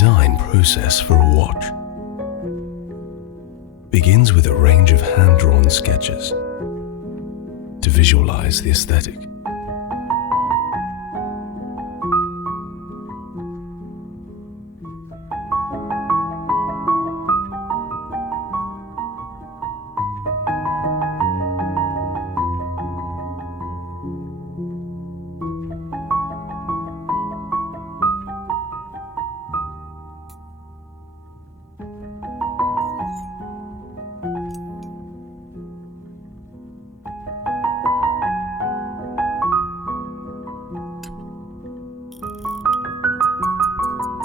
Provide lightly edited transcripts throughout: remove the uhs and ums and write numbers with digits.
design process for a watch begins with a range of hand-drawn sketches to visualize the aesthetic.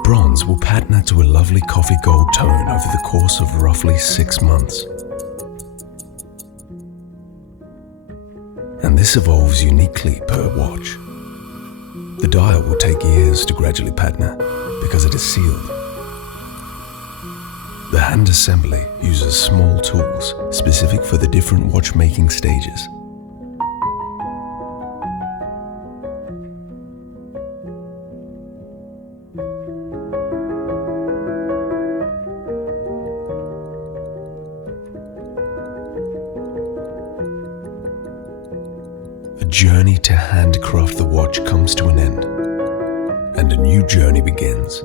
Bronze will patina to a lovely coffee gold tone over the course of roughly 6 months. And this evolves uniquely per watch. The dial will take years to gradually patina because it is sealed. The hand assembly uses small tools specific for the different watchmaking stages. A journey to handcraft the watch comes to an end, and a new journey begins.